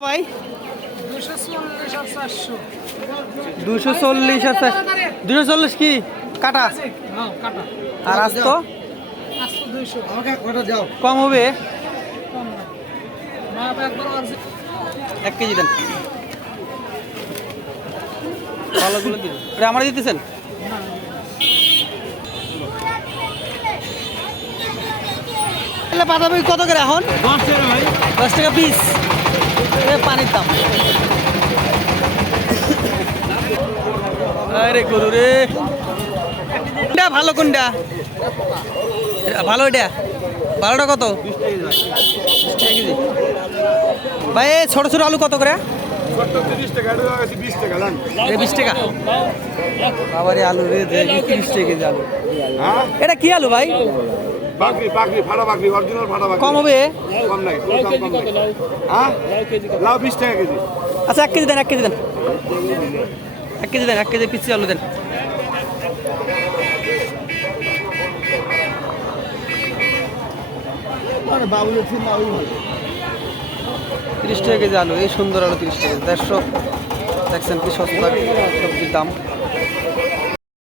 ভাই 240 আর 400 240 আর 240 কি কাটা কাটা আর আস্ত আস্ত 200 আমাকে কটা দাও কম হবে কম না মাপ একবার আর 1 কেজি দেন ভালোগুলো দিন এটা আমরা দিতেছেন তাহলে বাঁধাকপি কত করে এখন 10 টাকা ভাই 10 টাকা পিস পানির দাম আরে গরু রে কোনটা ভালো কোনটা ভালো এটা ভালোটা কত 20 টাকা কেজি ভাই এই ছোট ছোট আলু কত করে 30 টাকা এটা আছে 20 টাকা লান 20 টাকা বাবারে আলু রে 30 টাকা কেজি আলু হ্যাঁ এটা কি আলু ভাই বাকরি বাকরি ফাটা বাকরি অরিজিনাল ফাটা বাকরি কম হবে কম নাই কম নাই হ্যাঁ লাউ 20 টাকা কেজি আচ্ছা 1 কেজি দেন 1 কেজি দেন 1 কেজি দেন 1 কেজি পিসি আলু দেন আরে বাবুলের ছিল না ওই 30 টাকা কেজি আলু এই সুন্দর আলু 30 টাকা 150 দেখছেন কি সস্তা সবজির দাম